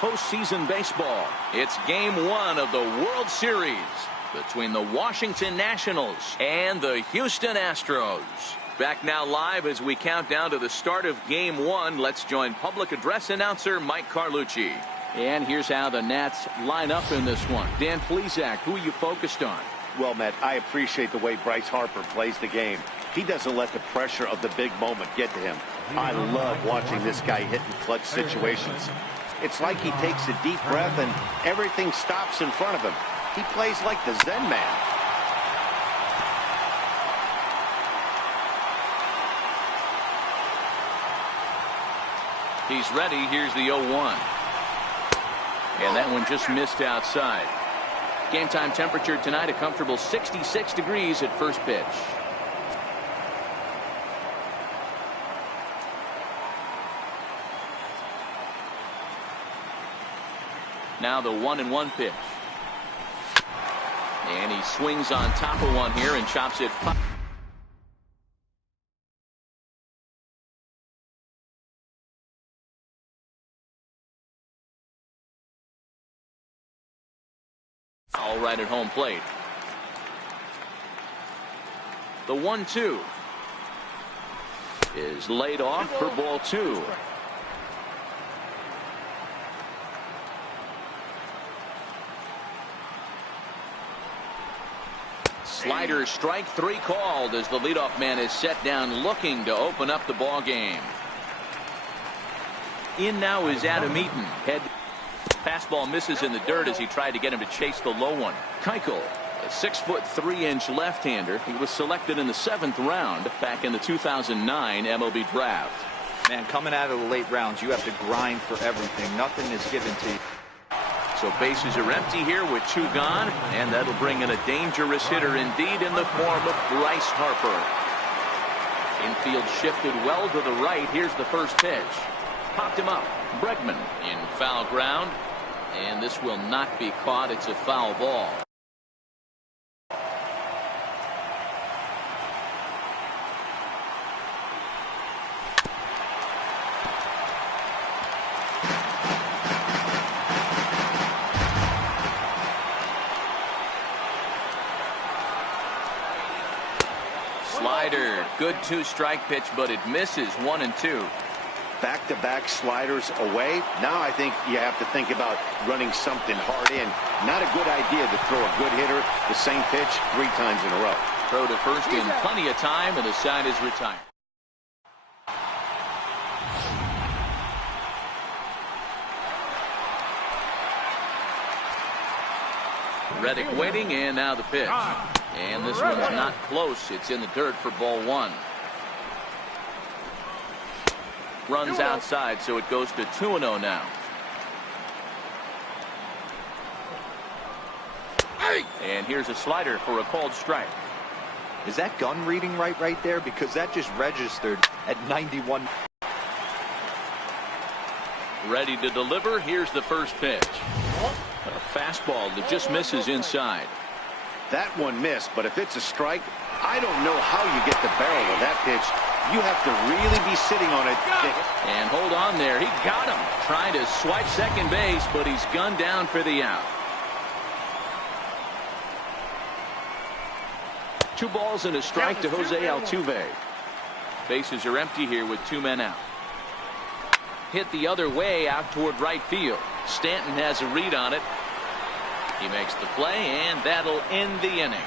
postseason baseball. It's game one of the World Series between the Washington Nationals and the Houston Astros. Back now live as we count down to the start of game one. Let's join public address announcer Mike Carlucci. And here's how the Nats line up in this one. Dan Plesac, who are you focused on? Well, Matt, I appreciate the way Bryce Harper plays the game. He doesn't let the pressure of the big moment get to him. I love watching this guy hit in clutch situations. It's like he takes a deep breath and everything stops in front of him. He plays like the Zen man. He's ready. Here's the 0-1. And that one just missed outside. Game time temperature tonight, a comfortable 66 degrees at first pitch. Now the 1-1 pitch. And he swings on top of one here and chops it. All right at home plate. The 1-2 is laid off for ball two. Slider strike three called as the leadoff man is set down looking to open up the ball game. In now is Adam Eaton. Head fastball misses in the dirt as he tried to get him to chase the low one. Keuchel, a 6'3" left-hander. He was selected in the 7th round back in the 2009 MLB draft. Man, coming out of the late rounds, you have to grind for everything. Nothing is given to you. So bases are empty here with 2 gone, and that'll bring in a dangerous hitter indeed in the form of Bryce Harper. Infield shifted well to the right. Here's the first pitch. Popped him up. Bregman in foul ground, and this will not be caught. It's a foul ball. Slider, good 2-strike pitch, but it misses. 1-2. Back-to-back sliders away. Now I think you have to think about running something hard in. Not a good idea to throw a good hitter the same pitch 3 times in a row. Throw to first in plenty of time, and the side is retired. Reddick waiting, and now the pitch. And this one's not close. It's in the dirt for ball 1. Runs outside, so it goes to 2-0 now. And here's a slider for a called strike. Is that gun reading right there? Because that just registered at 91. Ready to deliver. Here's the first pitch. A fastball that just misses inside. That one missed, but if it's a strike, I don't know how you get the barrel of that pitch. You have to really be sitting on it. And hold on there. He got him. Trying to swipe second base, but he's gunned down for the out. 2 balls and a strike to Jose Altuve. Bases are empty here with 2 men out. Hit the other way out toward right field. Stanton has a read on it. He makes the play, and that'll end the inning.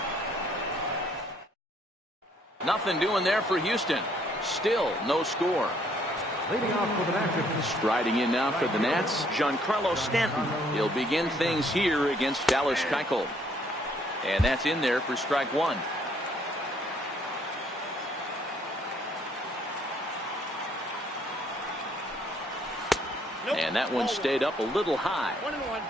Nothing doing there for Houston. Still no score. Striding in now for the Nats, Giancarlo Stanton. He'll begin things here against Dallas Keuchel. And that's in there for strike 1. And that one stayed up a little high. 1-1.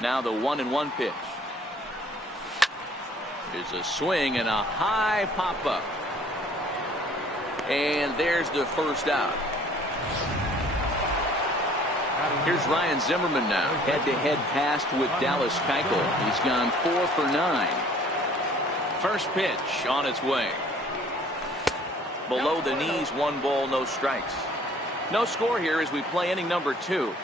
Now the 1-1 pitch. There's a swing and a high pop-up. And there's the first out. Here's Ryan Zimmerman now. Head-to-head passed with Dallas Keuchel. He's gone 4 for 9. First pitch on its way. Below the knees, 1 ball, no strikes. No score here as we play inning number 2.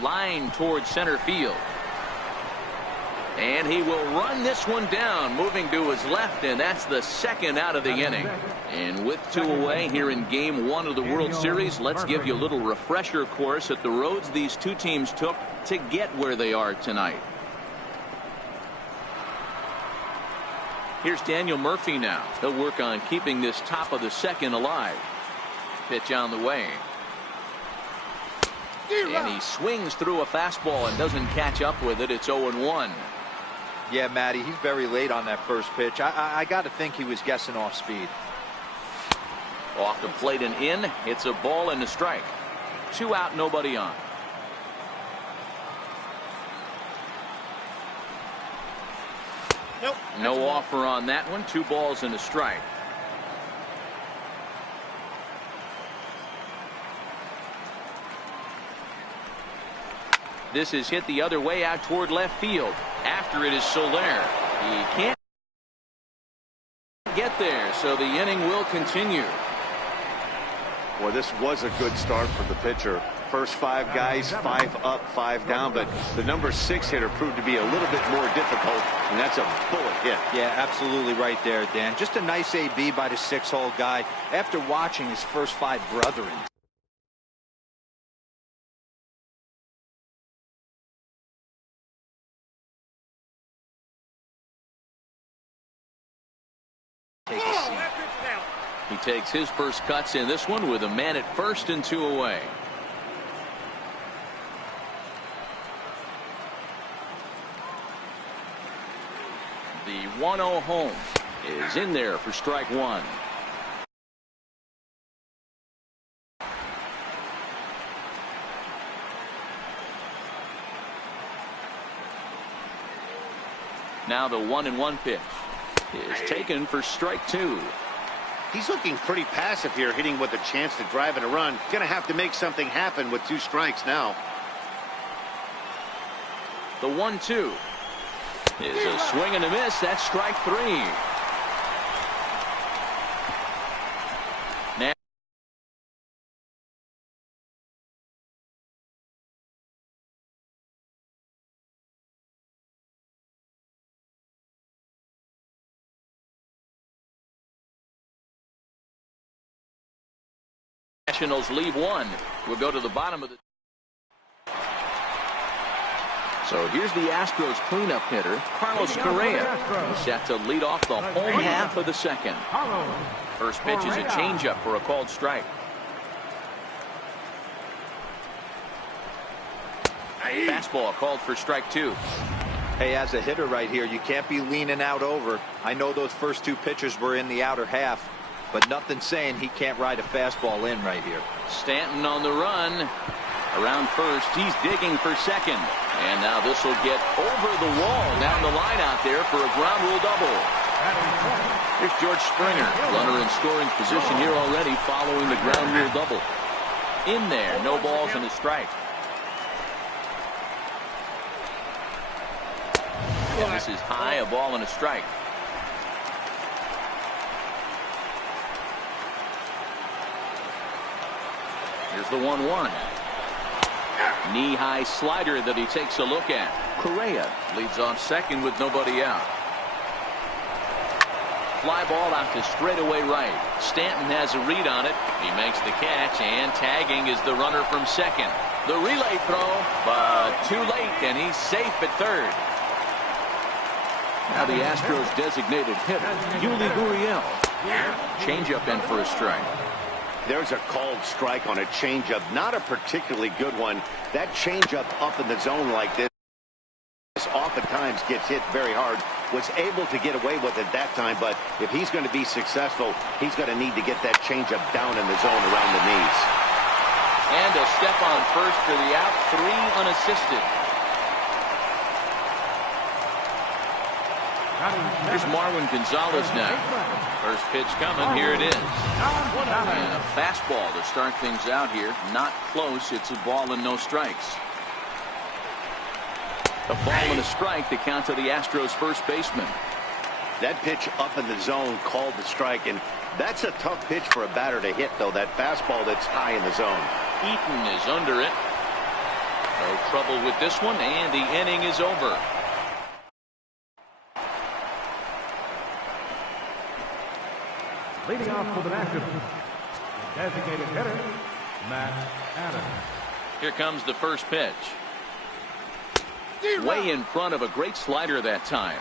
Line towards center field. And he will run this one down, moving to his left, and that's the second out of the inning. And with 2 away here in Game 1 of the World Series, let's give you a little refresher course at the roads these two teams took to get where they are tonight. Here's Daniel Murphy now. He'll work on keeping this top of the second alive. Pitch on the way. And he swings through a fastball and doesn't catch up with it. It's 0-1. Yeah, Matty, he's very late on that first pitch. I got to think he was guessing off speed. Off the plate and in. It's a ball and a strike. 2 out, nobody on. Nope. No offer on that one. 2 balls and a strike. This is hit the other way out toward left field. After it is Soler. He can't get there, so the inning will continue. Well, this was a good start for the pitcher. First 5 guys, 5 up, 5 down, but the number 6 hitter proved to be a little bit more difficult, and that's a bullet hit. Yeah, absolutely right there, Dan. Just a nice AB by the 6-hole guy after watching his first 5 brethren. He takes his first cuts in this one with a man at first and 2 away. The 1-0 home is in there for strike 1. Now the 1-1 pitch is taken for strike 2. He's looking pretty passive here, hitting with a chance to drive in a run. Going to have to make something happen with 2 strikes now. The 1-2 is a swing and a miss. That's strike 3. Now Nationals leave 1. We'll go to the bottom of the. So here's the Astros cleanup hitter, Carlos Correa. He's set to lead off the home half of the second. First pitch is a changeup for a called strike. Fastball called for strike 2. Hey, as a hitter right here, you can't be leaning out over. I know those first 2 pitches were in the outer half, but nothing saying he can't ride a fastball in right here. Stanton on the run. Around first, he's digging for second. And now this will get over the wall down the line out there for a ground rule double. Here's George Springer, runner in scoring position here already following the ground rule double. In there, no balls and a strike. And this is high, a ball and a strike. Here's the 1-1. Knee-high slider that he takes a look at. Correa leads off second with nobody out. Fly ball out to straightaway right. Stanton has a read on it. He makes the catch, and tagging is the runner from second. The relay throw, but too late, and he's safe at third. Now the Astros designated hitter, Yuli Gurriel. Changeup in for a strike. There's a called strike on a changeup, not a particularly good one. That changeup up in the zone like this oftentimes gets hit very hard. Was able to get away with it that time, but if he's going to be successful, he's going to need to get that changeup down in the zone around the knees. And a step on first for the out, 3 unassisted. Here's Marwin Gonzalez now. First pitch coming. Here it is. And a fastball to start things out here. Not close. It's a ball and no strikes. A ball and a strike to count to the Astros first baseman. That pitch up in the zone called the strike, and that's a tough pitch for a batter to hit, though, that fastball that's high in the zone. Eaton is under it. No trouble with this one, and the inning is over. Leading off for the Nationals, designated hitter, Matt Adams. Here comes the first pitch. Way in front of a great slider that time.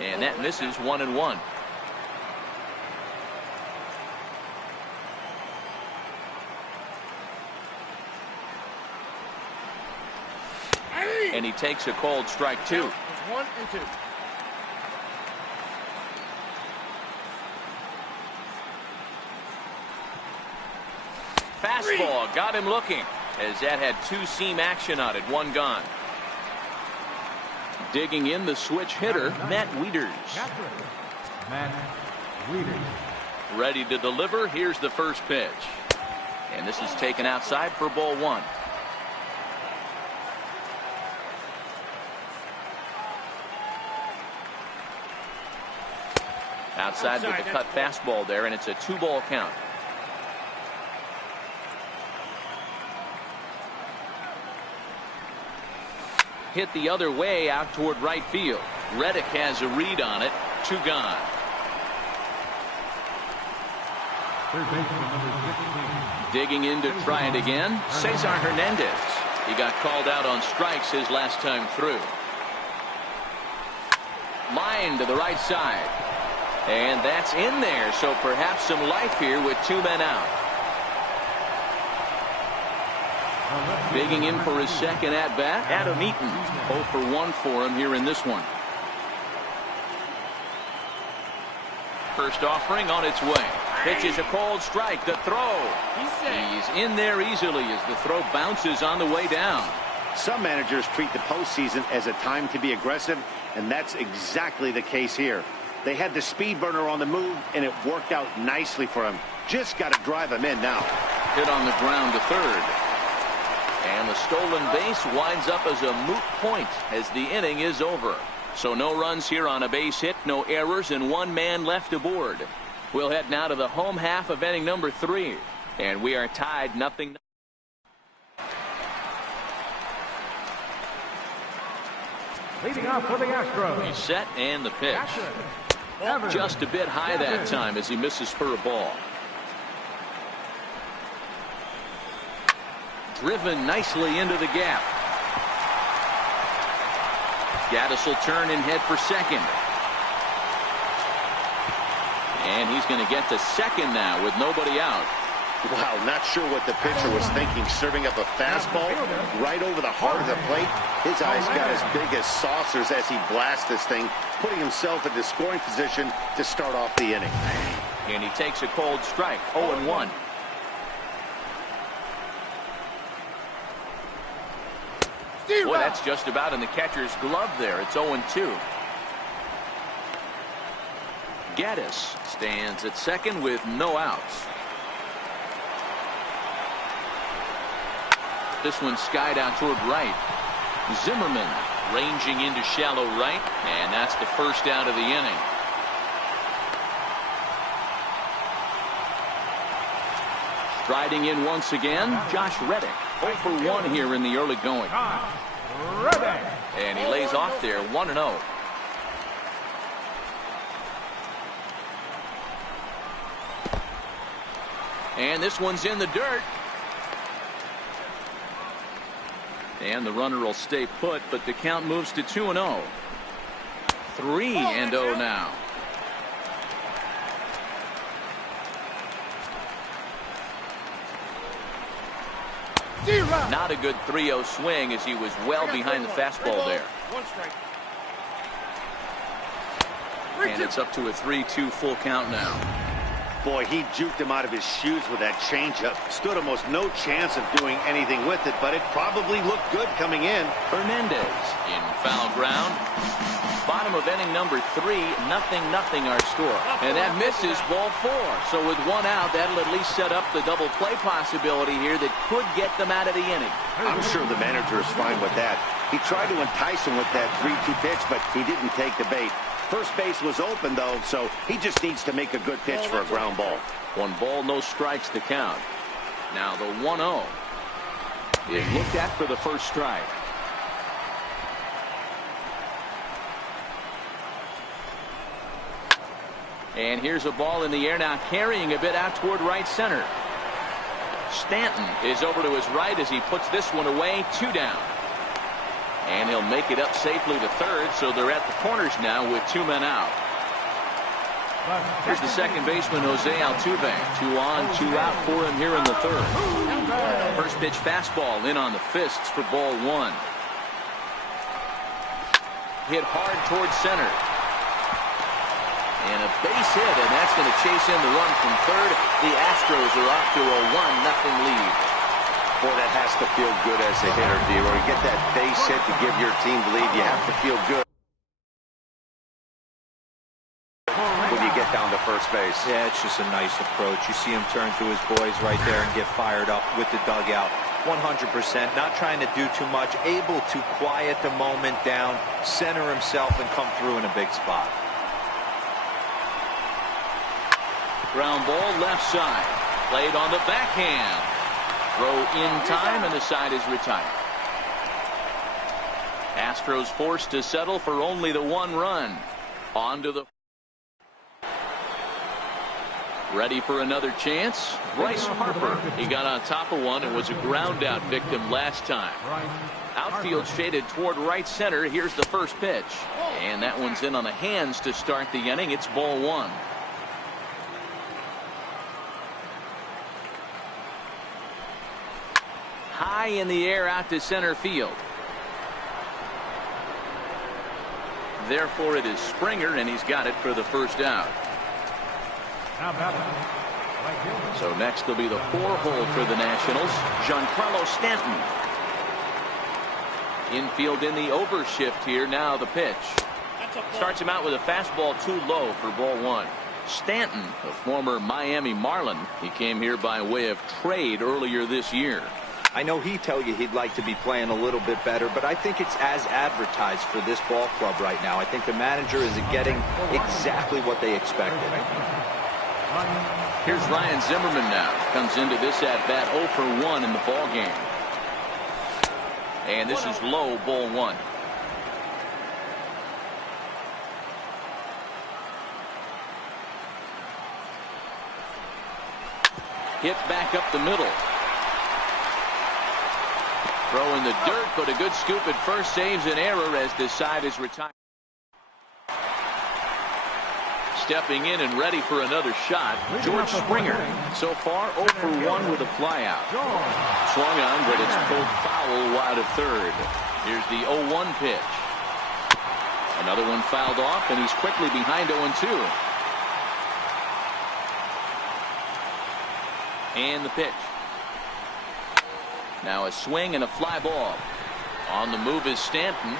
And that misses 1-1. And he takes a called strike 2. 1-2. Fastball got him looking, as that had two-seam action on it. One gone. Digging in, the switch hitter, Matt Wieters. Matt Wieters. Ready to deliver. Here's the first pitch. And this is taken outside for ball 1. Outside with the cut fastball there, and it's a 2-ball count. Hit the other way out toward right field. Reddick has a read on it. 2 gone. Third baseman number 16. Digging in to try it again, Cesar Hernandez. He got called out on strikes his last time through. Line to the right side. And that's in there, so perhaps some life here with 2 men out. Digging in for his second at-bat, Adam Eaton. 0 for 1 for him here in this one. First offering on its way. Pitches a called strike. The throw. He's in there easily as the throw bounces on the way down. Some managers treat the postseason as a time to be aggressive, and that's exactly the case here. They had the speed burner on the move, and it worked out nicely for him. Just got to drive him in now. Hit on the ground to third. And the stolen base winds up as a moot point as the inning is over. So no runs here on a base hit, no errors, and 1 man left aboard. We'll head now to the home half of inning number 3. And we are tied 0-0. Leading off for the Astros. He's set and the pitch. Just a bit high that time as he misses for a ball. Driven nicely into the gap. Gaddis will turn and head for second. And he's going to get to second now with nobody out. Wow, not sure what the pitcher was thinking, serving up a fastball right over the heart of the plate. His eyes got as big as saucers as he blasts this thing, putting himself in the scoring position to start off the inning. And he takes a cold strike, 0-1. Boy, that's just about in the catcher's glove there. It's 0-2. Gaddis stands at second with no outs. This one skied out toward right. Zimmerman ranging into shallow right, and that's the first out of the inning. Striding in once again, Josh Reddick. 0 for 1 here in the early going. And he lays off there, 1-0. And this one's in the dirt. And the runner will stay put, but the count moves to 2-0. 3-0 now. Not a good 3-0 swing as he was well behind the fastball there. 1 strike. And it's up to a 3-2 full count now. Boy, he juked him out of his shoes with that changeup. Stood almost no chance of doing anything with it, but it probably looked good coming in. Hernandez in foul ground. Bottom of inning number 3, 0-0 our score. And that misses ball 4. So with 1 out, that'll at least set up the double play possibility here that could get them out of the inning. I'm sure the manager is fine with that. He tried to entice him with that 3-2 pitch, but he didn't take the bait. First base was open, though, so he just needs to make a good pitch for a ground ball. 1 ball, no strikes to count. Now the 1-0 is looked at for the first strike. And here's a ball in the air now, carrying a bit out toward right center. Stanton is over to his right as he puts this one away. 2 down. And he'll make it up safely to third, so they're at the corners now with 2 men out. Here's the second baseman, Jose Altuve. 2 on, 2 out for him here in the third. First pitch fastball in on the fists for ball 1. Hit hard towards center. And a base hit, and that's going to chase in the run from third. The Astros are off to a 1-0 lead. Boy, that has to feel good as a hitter, D. When you get that base hit to give your team the lead, you have to feel good when you get down to first base. Yeah, it's just a nice approach. You see him turn to his boys right there and get fired up with the dugout. 100%, not trying to do too much, able to quiet the moment down, center himself, and come through in a big spot. Ground ball left side. Played on the backhand. Throw in time, and the side is retired. Astros forced to settle for only the 1 run. On to the... Ready for another chance. Bryce Harper. He got on top of one and was a ground out victim last time. Outfield shaded toward right center. Here's the first pitch. And that one's in on the hands to start the inning. It's ball 1. High in the air out to center field. Therefore it is Springer, and he's got it for the first out. So next will be the 4-hole for the Nationals, Giancarlo Stanton. Infield in the overshift here. Now the pitch. Starts him out with a fastball too low for ball 1. Stanton, a former Miami Marlin. He came here by way of trade earlier this year. I know he'd tell you he'd like to be playing a little bit better, but I think it's as advertised for this ball club right now. I think the manager is getting exactly what they expected. Here's Ryan Zimmerman now. Comes into this at-bat 0 for 1 in the ball game. And this is low, ball 1. Hit back up the middle. Throw in the dirt, but a good scoop at first saves an error as this side is retired. Stepping in and ready for another shot, George Springer. So far 0 for 1 with a flyout. Swung on, but it's pulled foul wide of third. Here's the 0-1 pitch. Another one fouled off, and he's quickly behind 0-2. And the pitch. Now a swing and a fly ball. On the move is Stanton.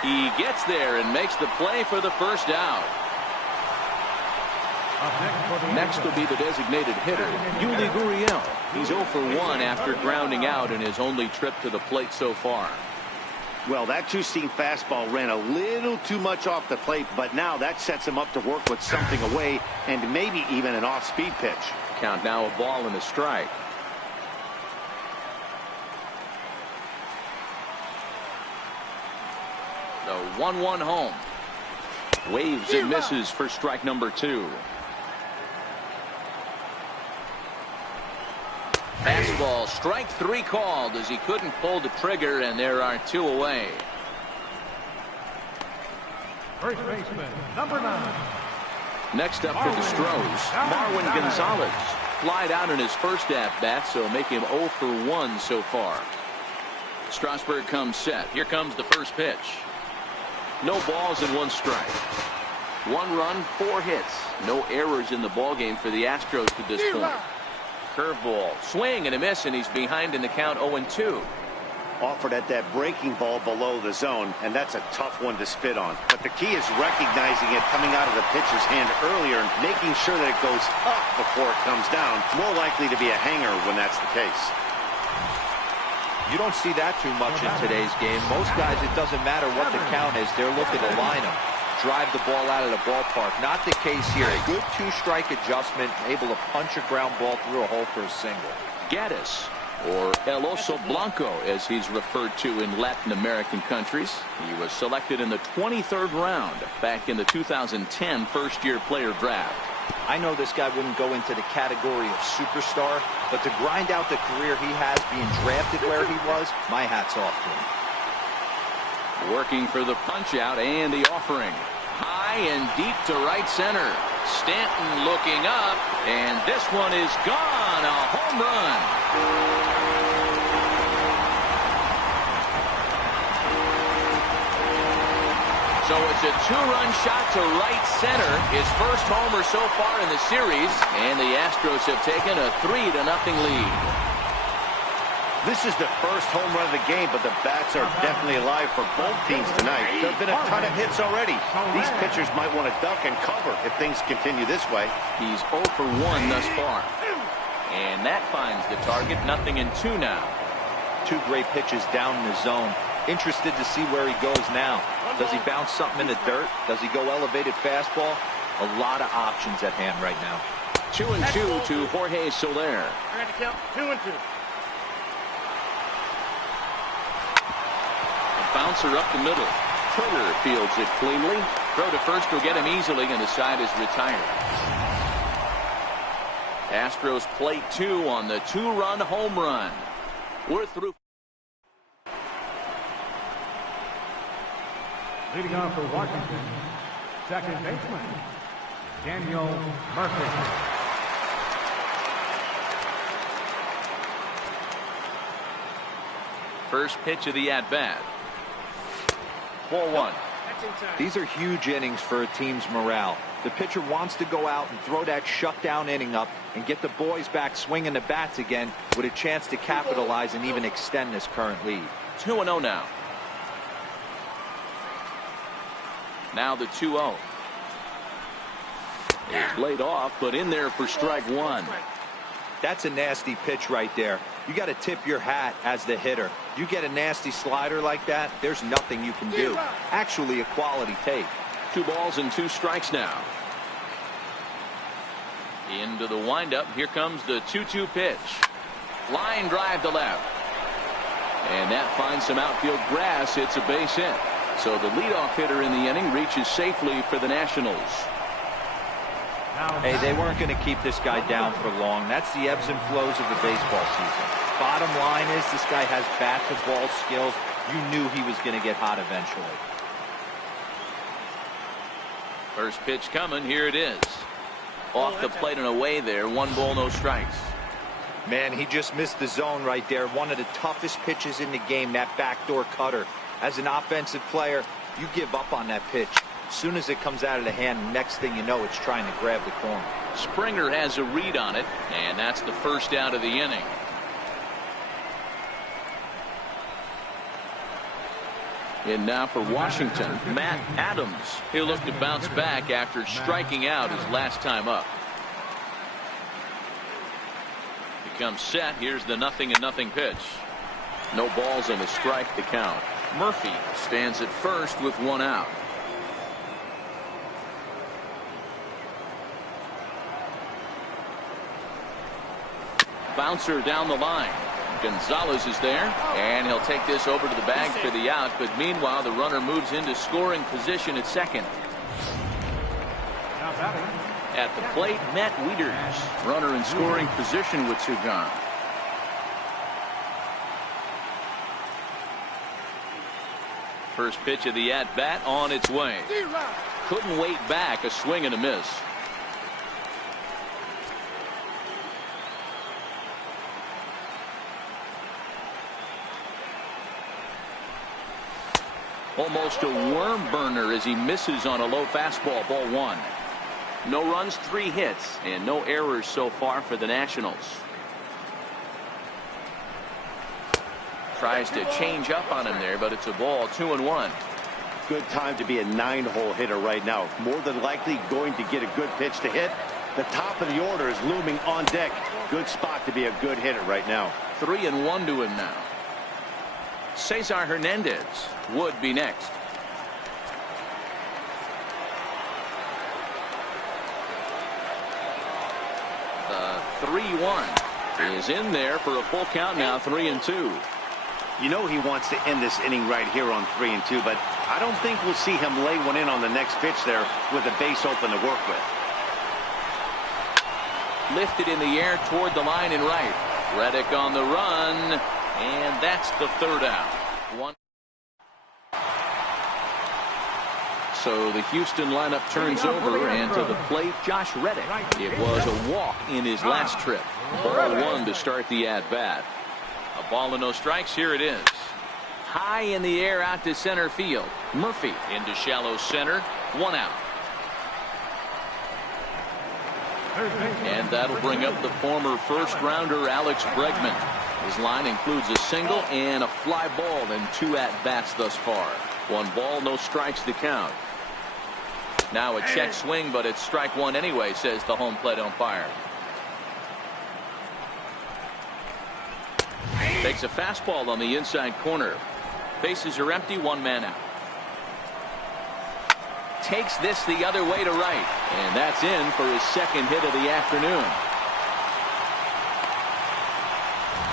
He gets there and makes the play for the first out. Next will be the designated hitter, Yuli Gurriel. He's 0 for 1 after grounding out in his only trip to the plate so far. Well, that two-seam fastball ran a little too much off the plate, but now that sets him up to work with something away and maybe even an off-speed pitch. Count now a ball and a strike. The 1-1 home. Waves and misses for strike number 2. Fastball, strike 3 called as he couldn't pull the trigger, and there are 2 away. First baseman, number 9. Next up for the Stros, Marwin Gonzalez. Flied out in his first at-bat, so make him 0 for 1 so far. Strasburg comes set. Here comes the first pitch. No balls and 1 strike. 1 run, 4 hits. No errors in the ballgame for the Astros to this point. Curveball, swing and a miss, and he's behind in the count 0-2. Offered at that breaking ball below the zone, and that's a tough one to spit on. But the key is recognizing it coming out of the pitcher's hand earlier and making sure that it goes up before it comes down. More likely to be a hanger when that's the case. You don't see that too much in today's game. Most guys, it doesn't matter what the count is. They're looking to line them, drive the ball out of the ballpark. Not the case here. A good 2-strike adjustment, able to punch a ground ball through a hole for a single. Gaddis, or El Oso Blanco, as he's referred to in Latin American countries. He was selected in the 23rd round back in the 2010 first-year player draft. I know this guy wouldn't go into the category of superstar, but to grind out the career he has being drafted where he was, my hat's off to him. Working for the punch-out and the offering. High and deep to right center. Stanton looking up, and this one is gone. A home run. So it's a 2-run shot to right center. His first homer so far in the series, and the Astros have taken a 3-0 lead. This is the first home run of the game, but the bats are definitely alive for both teams tonight. There have been a ton of hits already. These pitchers might want to duck and cover if things continue this way. He's 0 for 1 thus far. And that finds the target. 0-2 now. 2 great pitches down in the zone. Interested to see where he goes now. Does he bounce something in the dirt? Does he go elevated fastball? A lot of options at hand right now. 2-2 to Jorge Soler. 2-2. Bouncer up the middle. Turner fields it cleanly. Throw to first will get him easily, and the side is retired. Astros play 2 on the 2-run home run. We're through. Leading off for Washington, second baseman, Daniel Murphy. First pitch of the at-bat. Ball 1. These are huge innings for a team's morale. The pitcher wants to go out and throw that shutdown inning up and get the boys back swinging the bats again with a chance to capitalize and even extend this current lead. 2-0 now. Now the 2-0. It's laid off, but in there for strike 1. That's a nasty pitch right there. You got to tip your hat as the hitter. You get a nasty slider like that, there's nothing you can do. Actually a quality take. 2 balls and 2 strikes now. Into the windup. Here comes the 2-2 pitch. Line drive to left. And that finds some outfield grass. It's a base hit. So the leadoff hitter in the inning reaches safely for the Nationals. Hey, they weren't going to keep this guy down for long. That's the ebbs and flows of the baseball season. Bottom line is this guy has bat-to-ball skills. You knew he was going to get hot eventually. First pitch coming. Here it is. Off the plate and away there. 1 ball, no strikes. Man, he just missed the zone right there. One of the toughest pitches in the game, that backdoor cutter. As an offensive player, you give up on that pitch. As soon as it comes out of the hand, next thing you know, it's trying to grab the corner. Springer has a read on it, and that's the first out of the inning. And now for Washington, Matt Adams. He'll look to bounce back after striking out his last time up. Becomes set. Here's the 0-0 pitch. No balls and a strike to count. Murphy stands at first with 1 out. Bouncer down the line. Gonzalez is there, and he'll take this over to the bag for the out, but meanwhile the runner moves into scoring position at second. At the plate, Matt Wieters, runner in scoring position with 2 gone. First pitch of the at-bat on its way. Couldn't wait back. A swing and a miss. Almost a worm burner as he misses on a low fastball. Ball 1. No runs, 3 hits, and no errors so far for the Nationals. Tries to change up on him there, but it's a ball. 2-1. Good time to be a 9-hole hitter right now. More than likely going to get a good pitch to hit. The top of the order is looming on deck. Good spot to be a good hitter right now. 3-1 to him now. Cesar Hernandez would be next. The 3-1 is in there for a full count now. 3-2. You know he wants to end this inning right here on 3-2, but I don't think we'll see him lay one in on the next pitch there with a base open to work with. Lifted in the air toward the line and right. Reddick on the run, and that's the 3rd out. 1. So the Houston lineup turns over, and to the plate, Josh Reddick. It was a walk in his last trip. Ball 1 to start the at-bat. A ball and no strikes. Here it is. High in the air out to center field. Murphy into shallow center. 1 out. And that'll bring up the former first-rounder Alex Bregman. His line includes a single and a fly ball and 2 at-bats thus far. 1 ball, no strikes to count. Now a check swing, but it's strike 1 anyway, says the home plate umpire. Takes a fastball on the inside corner. Bases are empty, 1 man out. Takes this the other way to right, and that's in for his 2nd hit of the afternoon.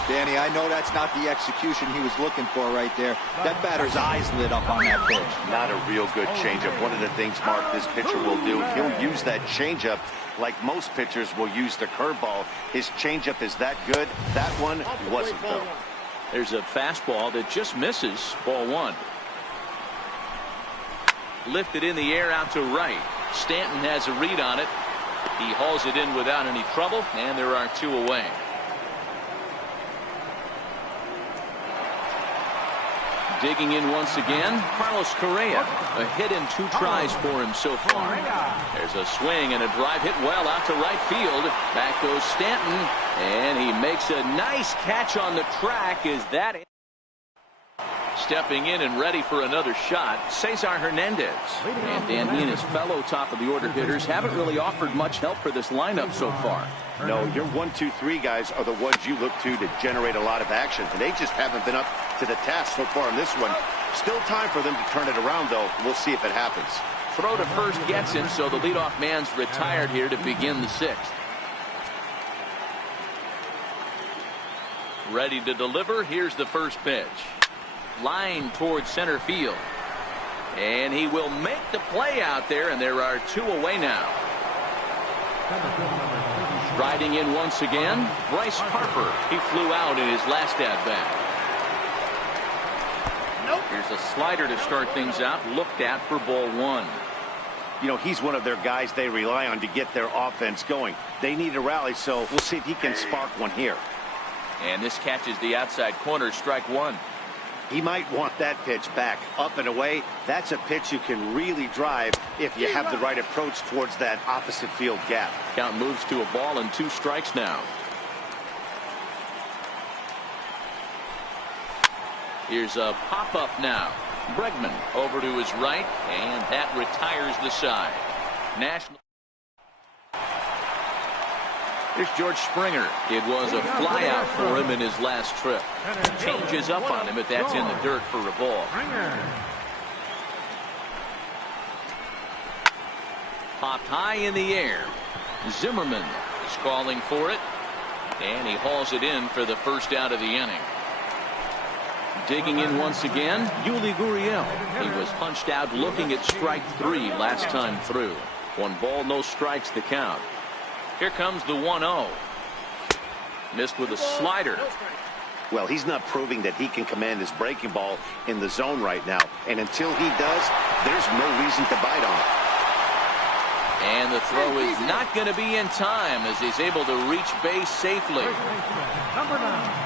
Danny, I know that's not the execution he was looking for right there. That batter's eyes lit up on that pitch. Not a real good changeup. One of the things, Mark, this pitcher will do, he'll use that changeup like most pitchers will use the curveball. His changeup is that good. That one wasn't, though. There's a fastball that just misses. Ball 1. Lifted in the air out to right. Stanton has a read on it. He hauls it in without any trouble, and there are 2 away. Digging in once again, Carlos Correa. A hit in 2 tries for him so far. There's a swing and a drive hit well out to right field. Back goes Stanton, and he makes a nice catch on the track. Is that it? Stepping in and ready for another shot, Cesar Hernandez. And Dan, he and his fellow top of the order hitters haven't really offered much help for this lineup so far. No, your 1, 2, 3 guys are the ones you look to generate a lot of action, and they just haven't been up to the task so far in this one. Still time for them to turn it around, though. We'll see if it happens. Throw to first gets him, so the leadoff man's retired here to begin the 6th. Ready to deliver. Here's the first pitch. Line towards center field. And he will make the play out there, and there are 2 away now. Riding in once again, Bryce Harper. He flew out in his last at-bat. Here's a slider to start things out, looked at for ball 1. You know, he's one of their guys they rely on to get their offense going. They need a rally, so we'll see if he can spark one here. And this catches the outside corner, strike 1. He might want that pitch back, up and away. That's a pitch you can really drive if you have the right approach towards that opposite field gap. Count moves to a ball and 2 strikes now. Here's a pop-up now. Bregman over to his right, and that retires the side. National. There's George Springer. It was a flyout for him in his last trip. Changes up on him, but that's in the dirt for a ball. Popped high in the air. Zimmerman is calling for it, and he hauls it in for the first out of the inning. Digging in once again, Yuli Gurriel. He was punched out looking at strike 3 last time through. 1 ball, no strikes the count. Here comes the 1-0. Missed with a slider. Well, he's not proving that he can command his breaking ball in the zone right now. And until he does, there's no reason to bite on it. And the throw is not going to be in time as he's able to reach base safely.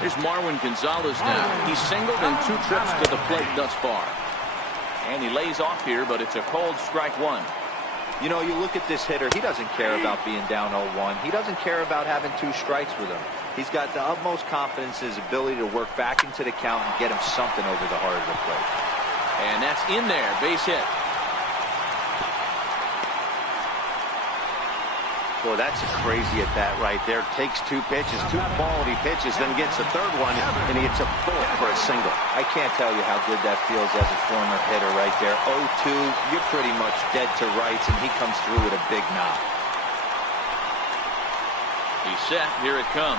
There's Marwin Gonzalez now. He's singled in 2 trips to the plate thus far. And he lays off here, but it's a cold strike one. You know, you look at this hitter, he doesn't care about being down 0-1. He doesn't care about having 2 strikes with him. He's got the utmost confidence in his ability to work back into the count and get him something over the heart of the plate. And that's in there, base hit. Boy, that's a crazy at bat right there. Takes 2 pitches, 2 quality pitches, then gets the 3rd one, and he hits a 4th for a single. I can't tell you how good that feels as a former hitter right there. 0-2, you're pretty much dead to rights, and he comes through with a big knock. He's set. Here it comes.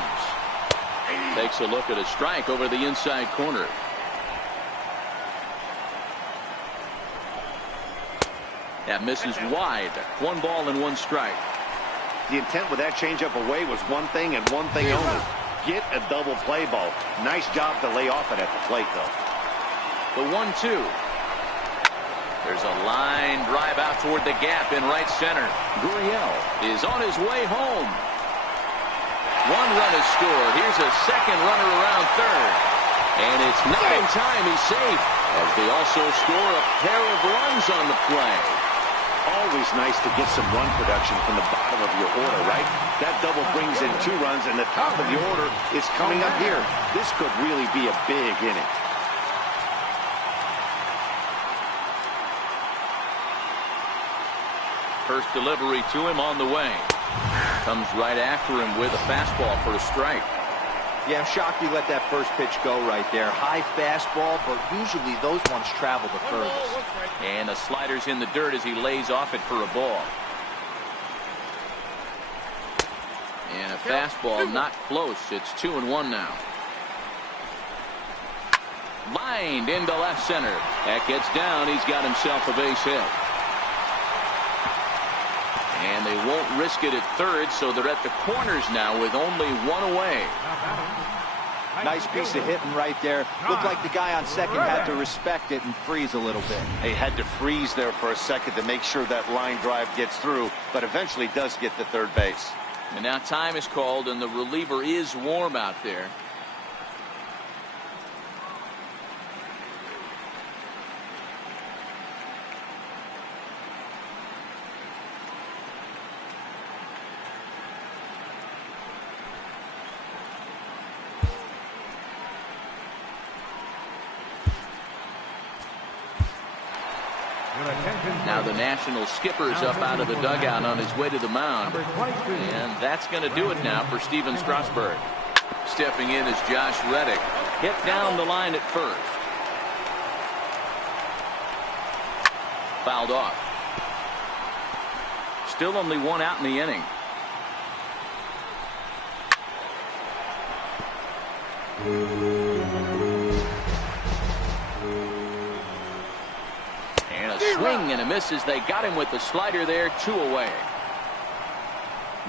Takes a look at a strike over the inside corner. That misses wide. 1 ball and 1 strike. The intent with that changeup away was one thing and one thing only. Get a double play ball. Nice job to lay off it at the plate, though. The 1-2. There's a line drive out toward the gap in right center. Gurriel is on his way home. 1 run is scored. Here's a second runner around third. And it's not in time. He's safe. As they also score a pair of runs on the play. Always nice to get some run production from the bottom of your order, right? That double brings in 2 runs, and the top of the order is coming up here. This could really be a big inning. First delivery to him on the way. Comes right after him with a fastball for a strike. Yeah, I'm shocked he let that first pitch go right there. High fastball, but usually those ones travel the furthest. And the slider's in the dirt as he lays off it for a ball. And a fastball not close. It's 2-1 now. Lined into left center. That gets down. He's got himself a base hit. And they won't risk it at third, so they're at the corners now with only 1 away. Nice piece of hitting right there. Looked like the guy on second had to respect it and freeze a little bit. They had to freeze there for a second to make sure that line drive gets through, but eventually does get to third base. And now time is called, and the reliever is warm out there. Now the National skipper's up out of the dugout on his way to the mound. And that's going to do it now for Steven Strasburg. Stepping in is Josh Reddick. Hit down the line at first. Fouled off. Still only 1 out in the inning. Swing and a miss as they got him with the slider there. 2 away.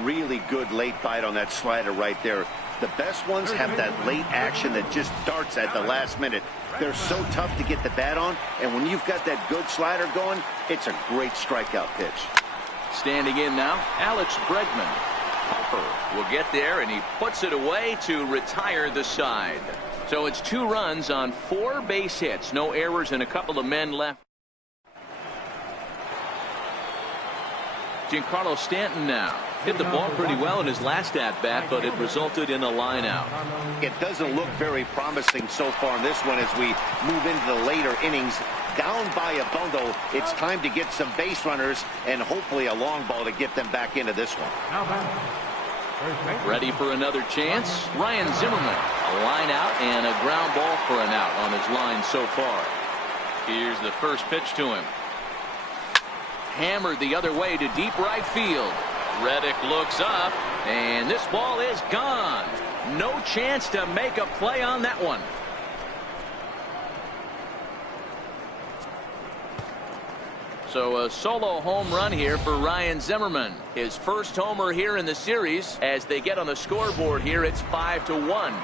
Really good late bite on that slider right there. The best ones have that late action that just darts at the last minute. They're so tough to get the bat on, and when you've got that good slider going, it's a great strikeout pitch. Standing in now, Alex Bregman. Harper will get there, and he puts it away to retire the side. So it's 2 runs on 4 base hits. No errors and a couple of men left. Giancarlo Stanton now. Hit the ball pretty well in his last at-bat, but it resulted in a line out. It doesn't look very promising so far in this one as we move into the later innings. Down by a bundle, it's time to get some base runners and hopefully a long ball to get them back into this one. Ready for another chance? Ryan Zimmerman. A line out and a ground ball for an out on his line so far. Here's the first pitch to him. Hammered the other way to deep right field. Reddick looks up, and this ball is gone. No chance to make a play on that one. So a solo home run here for Ryan Zimmerman. His first homer here in the series. As they get on the scoreboard here, it's 5-1.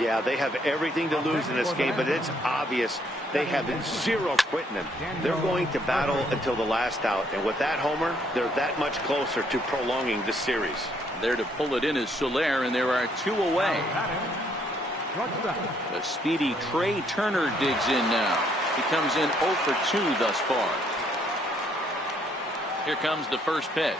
Yeah, they have everything to lose in this game, but it's obvious they have 0 quitting them. They're going to battle until the last out, and with that homer, they're that much closer to prolonging this series. There to pull it in is Soler, and there are 2 away. The speedy Trey Turner digs in now. He comes in 0 for 2 thus far. Here comes the first pitch.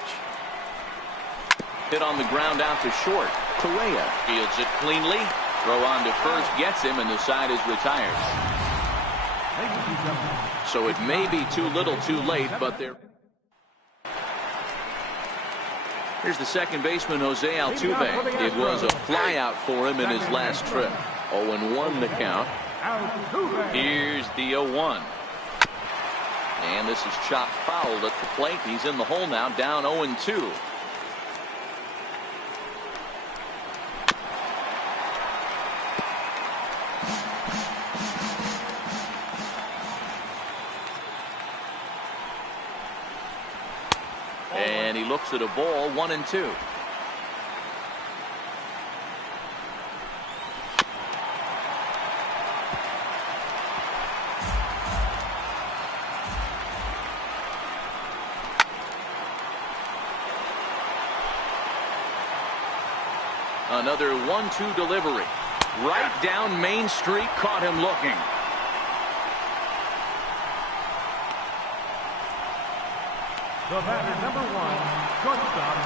Hit on the ground out to short. Correa fields it cleanly. Throw on to first gets him, and the side is retired. So it may be too little too late, but they're... Here's the second baseman, Jose Altuve. It was a flyout for him in his last trip. 0-1 the count. Here's the 0-1. And this is chopped foul at the plate. He's in the hole now, down 0-2. And he looks at a ball, 1-2. Another 1-2 delivery. Right down Main Street, caught him looking. The batter, number 1, shortstop.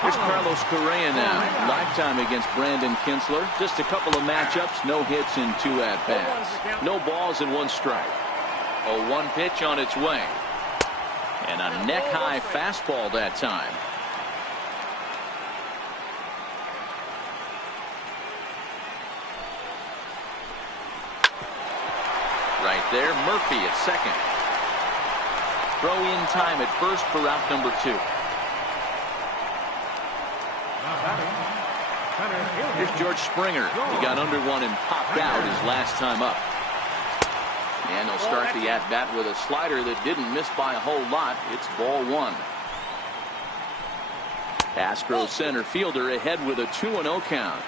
Here's Carlos Correa now. Lifetime against Brandon Kinsler. Just a couple of matchups, no hits and 2 at-bats. No balls and 1 strike. A 1 pitch on its way. And a neck-high fastball that time. Right there, Murphy at second. Throw in time at first for route number 2. Here's George Springer. He got under one and popped out his last time up. And they'll start the at-bat with a slider that didn't miss by a whole lot. It's ball 1. Astros center fielder ahead with a 2-0 count.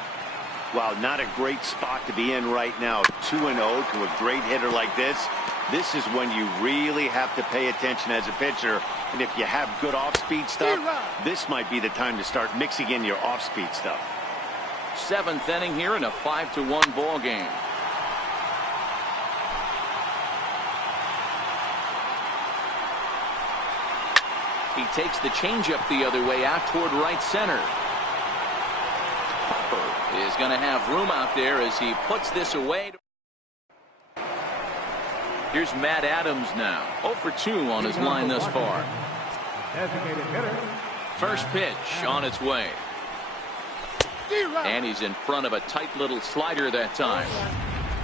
Wow, not a great spot to be in right now. 2-0 to a great hitter like this. This is when you really have to pay attention as a pitcher. And if you have good off-speed stuff, this might be the time to start mixing in your off-speed stuff. 7th inning here in a 5-1 ball game. He takes the changeup the other way out toward right center. Harper is going to have room out there as he puts this away. Here's Matt Adams now. 0 for 2 on his line thus far. First pitch on its way. And he's in front of a tight little slider that time.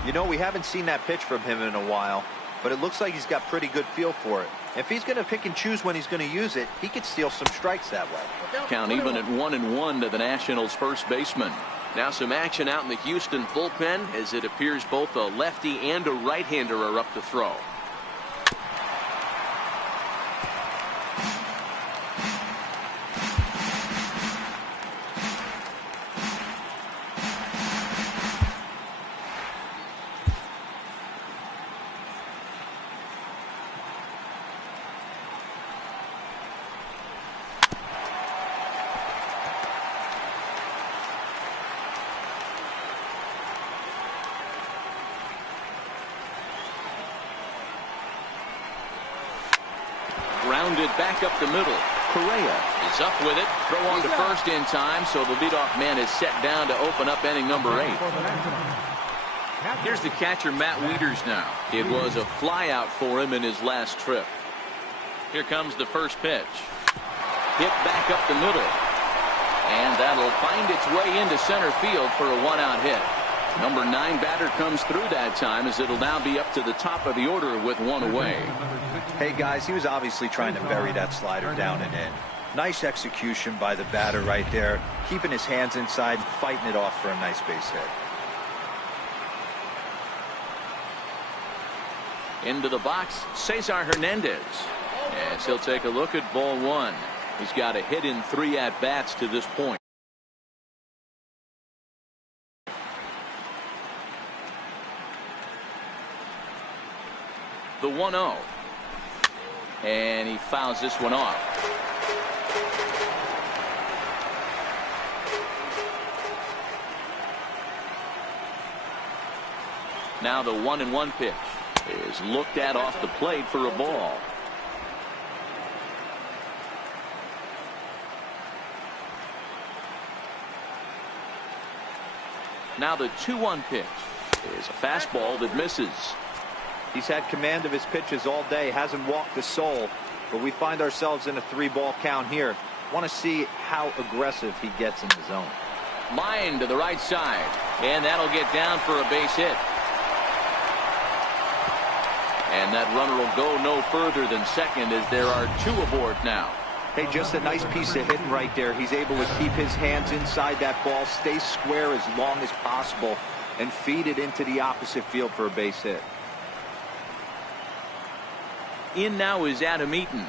You know, we haven't seen that pitch from him in a while, but it looks like he's got pretty good feel for it. If he's going to pick and choose when he's going to use it, he could steal some strikes that way. Count even at 1-1 to the Nationals' first baseman. Now some action out in the Houston bullpen as it appears both a lefty and a right-hander are up to throw. Grounded back up the middle. Correa is up with it. Throw on to first in time, so the leadoff man is set down to open up inning number 8. Here's the catcher, Matt Wieters now. It was a flyout for him in his last trip. Here comes the first pitch. Hit back up the middle. And that'll find its way into center field for a 1-out hit. Number 9 batter comes through that time as it'll now be up to the top of the order with 1 away. Hey guys, he was obviously trying to bury that slider down and in. Nice execution by the batter right there, keeping his hands inside, fighting it off for a nice base hit. Into the box, Cesar Hernandez. As he'll take a look at ball 1. He's got a hit in 3 at-bats to this point. The 1-0. And he fouls this one off. Now the 1-1 pitch. is looked at off the plate for a ball. Now the 2-1 pitch is a fastball that misses. He's had command of his pitches all day, hasn't walked a soul, but we find ourselves in a 3-ball count here. Want to see how aggressive he gets in the zone. Line to the right side, and that'll get down for a base hit. And that runner will go no further than second as there are 2 aboard now. Hey, just a nice piece of hitting right there. He's able to keep his hands inside that ball, stay square as long as possible, and feed it into the opposite field for a base hit. In now is Adam Eaton.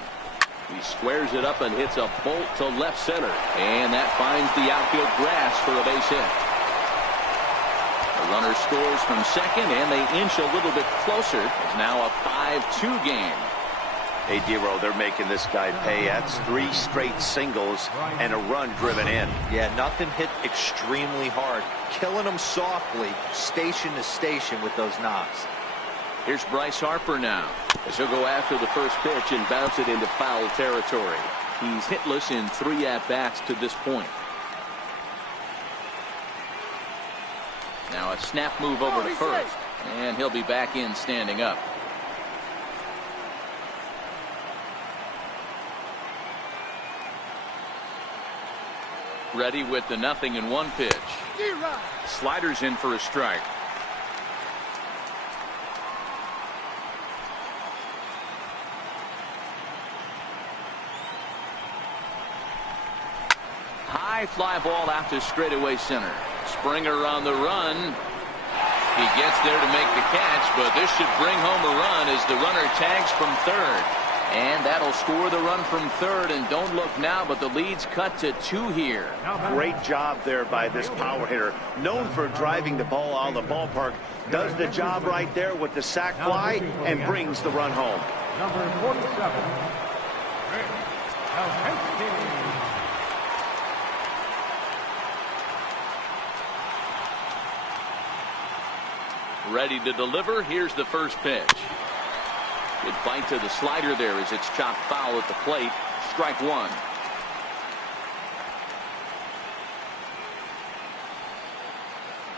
He squares it up and hits a bolt to left center. And that finds the outfield grass for a base hit. The runner scores from second, and they inch a little bit closer. It's now a 5-2 game. Hey, Dero, they're making this guy pay. That's 3 straight singles and a run driven in. Yeah, nothing hit extremely hard. Killing them softly, station to station with those knocks. Here's Bryce Harper now, as he'll go after the first pitch and bounce it into foul territory. He's hitless in 3 at-bats to this point. Now a snap move over to first, and he'll be back in standing up. Ready with the 0-1 pitch. Sliders in for a strike. High fly ball out to straightaway center. Springer on the run. He gets there to make the catch, but this should bring home a run as the runner tags from third. And that'll score the run from third, and don't look now, but the lead's cut to 2 here. Great job there by this power hitter. Known for driving the ball out of the ballpark. Does the job right there with the sac fly and brings the run home. Number 47, Rick. Ready to deliver. Here's the first pitch. Good bite to the slider there as it's chopped foul at the plate. Strike 1.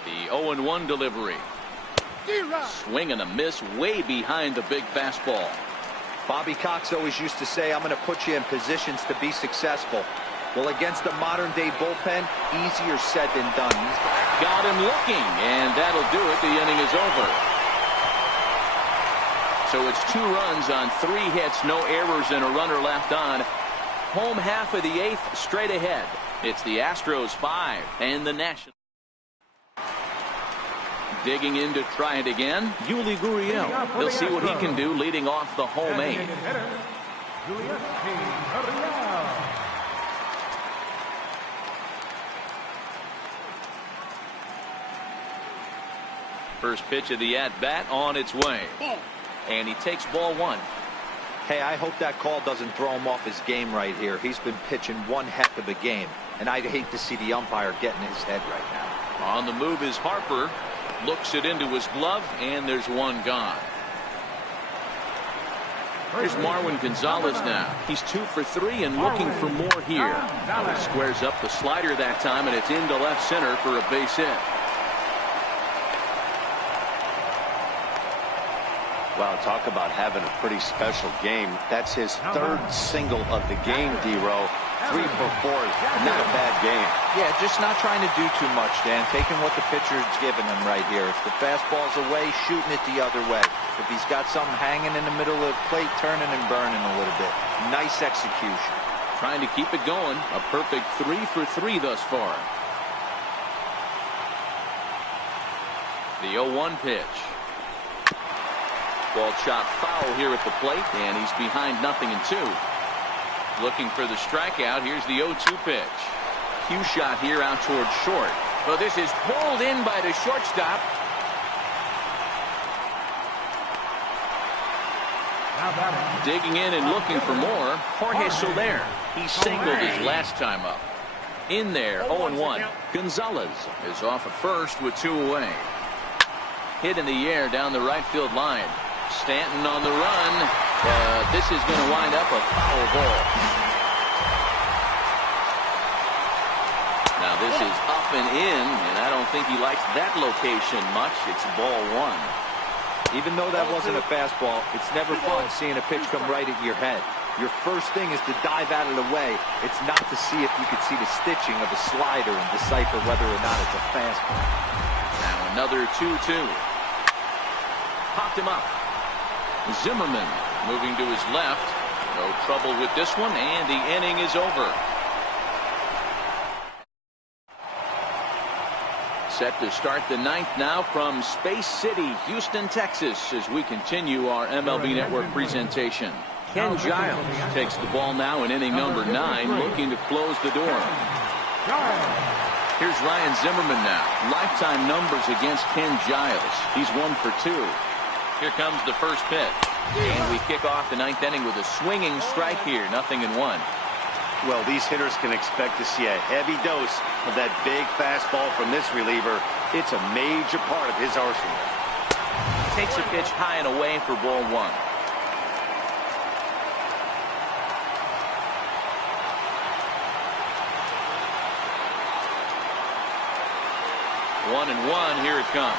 The 0-1 delivery. Swing and a miss way behind the big fastball. Bobby Cox always used to say, I'm going to put you in positions to be successful. Well, against a modern-day bullpen, easier said than done. Got him looking, and that'll do it. The inning is over. So it's 2 runs on 3 hits, no errors, and a runner left on. Home half of the 8th, straight ahead. It's the Astros 5 and the Nationals. Digging in to try it again, Yuli Gurriel. He'll see what he can do leading off the home 8. First pitch of the at-bat on its way. And he takes ball 1. Hey, I hope that call doesn't throw him off his game right here. He's been pitching one heck of a game, and I'd hate to see the umpire get in his head right now. On the move is Harper. Looks it into his glove, and there's 1 gone. Here's Marwin Gonzalez now. He's 2 for 3 and looking for more here. He squares up the slider that time, and it's into left center for a base hit. Wow, talk about having a pretty special game. That's his 3rd single of the game, D-Row. 3 for 4. Not a bad game. Yeah, just not trying to do too much, Dan. Taking what the pitcher's giving him right here. If the fastball's away, shooting it the other way. If he's got something hanging in the middle of the plate, turning and burning a little bit. Nice execution. Trying to keep it going. A perfect 3 for 3 thus far. The 0-1 pitch. Ball chopped foul here at the plate, and he's behind 0-2. Looking for the strikeout. Here's the 0-2 pitch. Cue shot here out towards short. But this is pulled in by the shortstop. Digging in and looking for more. Jorge Soler. He singled his last time up. In there, 0-1. Gonzalez is off at first with 2 away. Hit in the air down the right field line. Stanton on the run. This is going to wind up a foul ball. Now this is up and in, and I don't think he likes that location much. It's ball one. Even though that wasn't a fastball, it's never fun seeing a pitch come right at your head. Your first thing is to dive out of the way. It's not to see if you could see the stitching of a slider and decipher whether or not it's a fastball. Now another 2-2. Popped him up. Zimmerman moving to his left. No trouble with this one, and the inning is over. Set to start the ninth now from Space City, Houston, Texas, as we continue our MLB Network presentation. Ken Giles takes the ball now in inning number 9, looking to close the door. Here's Ryan Zimmerman now. Lifetime numbers against Ken Giles. He's 1 for 2. Here comes the first pitch. And we kick off the ninth inning with a swinging strike here. 0-1. Well, these hitters can expect to see a heavy dose of that big fastball from this reliever. It's a major part of his arsenal. Takes a pitch high and away for ball 1. 1-1. Here it comes.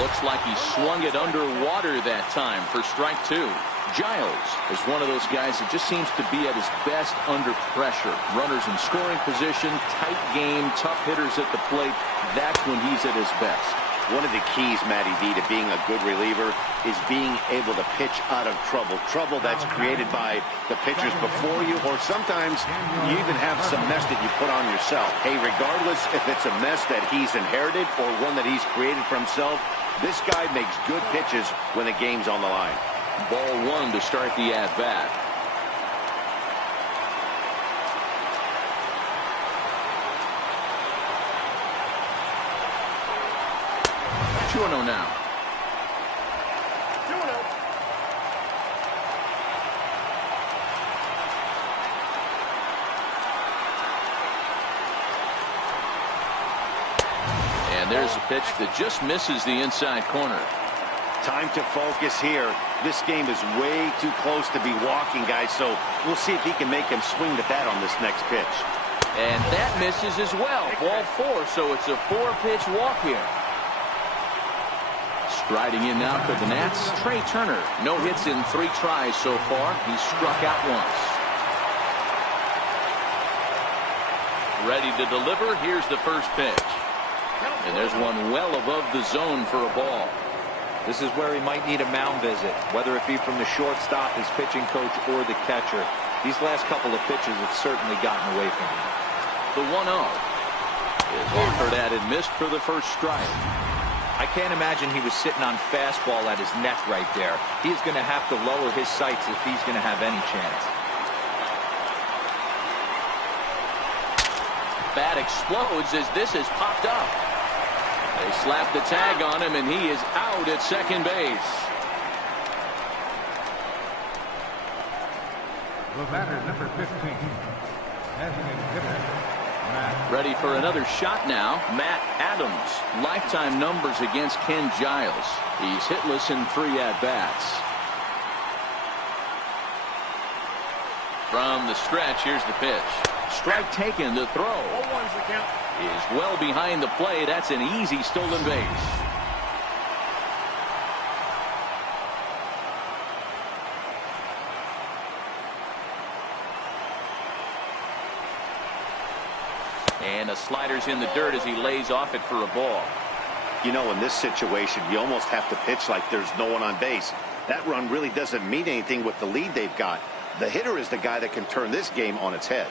Looks like he swung it underwater that time for strike 2. Giles is one of those guys that just seems to be at his best under pressure. Runners in scoring position, tight game, tough hitters at the plate. That's when he's at his best. One of the keys, Matty V, to being a good reliever is being able to pitch out of trouble. Trouble that's created by the pitchers before you, or sometimes you even have some mess that you put on yourself. Hey, regardless if it's a mess that he's inherited or one that he's created for himself, this guy makes good pitches when the game's on the line. Ball 1 to start the at-bat. Now. And there's a pitch that just misses the inside corner. Time to focus here. This game is way too close to be walking, guys, so we'll see if he can make him swing the bat on this next pitch. And that misses as well. Ball 4, so it's a 4-pitch walk here. Striding in now for the Nats, Trey Turner. No hits in 3 tries so far. He's struck out once. Ready to deliver. Here's the first pitch. And there's one well above the zone for a ball. This is where he might need a mound visit, whether it be from the shortstop, his pitching coach, or the catcher. These last couple of pitches have certainly gotten away from him. The 1-0 is offered at and missed for the first strike. I can't imagine he was sitting on fastball at his neck right there. He's going to have to lower his sights if he's going to have any chance. Bat explodes as this is popped up. They slap the tag on him, and he is out at second base. The batter, number 15, designated hitter, Matt. Ready for another shot now. Matt Adams. Lifetime numbers against Ken Giles. He's hitless in 3 at-bats. From the stretch, here's the pitch. Strike taken. The throw is well behind the plate. That's an easy stolen base. And a slider's in the dirt as he lays off it for a ball. You know, in this situation, you almost have to pitch like there's no one on base. That run really doesn't mean anything with the lead they've got. The hitter is the guy that can turn this game on its head.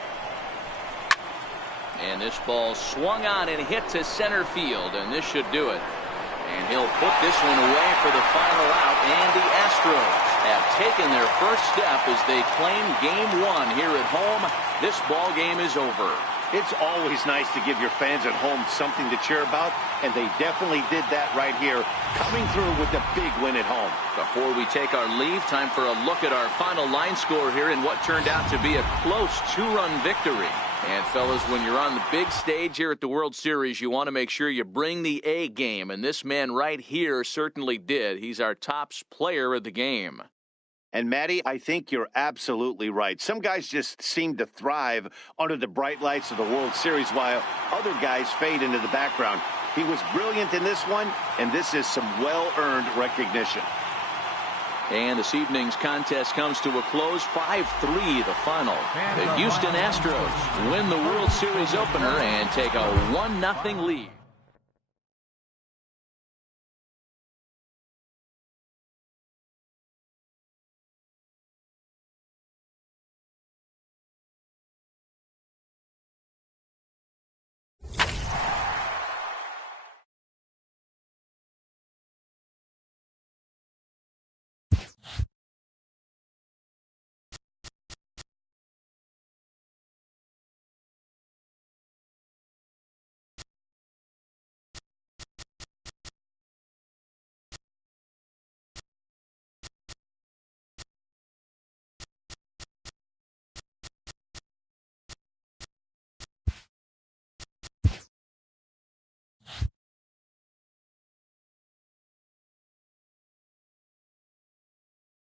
And this ball swung on and hit to center field, and this should do it. And he'll put this one away for the final out, and the Astros have taken their first step as they claim Game 1 here at home. This ball game is over. It's always nice to give your fans at home something to cheer about, and they definitely did that right here, coming through with the big win at home. Before we take our leave, time for a look at our final line score here in what turned out to be a close 2-run victory. And, fellas, when you're on the big stage here at the World Series, you want to make sure you bring the A game. And this man right here certainly did. He's our top player of the game. And, Matty, I think you're absolutely right. Some guys just seem to thrive under the bright lights of the World Series while other guys fade into the background. He was brilliant in this one, and this is some well-earned recognition. And this evening's contest comes to a close, 5-3 the final. The Houston Astros win the World Series opener and take a 1-0 lead.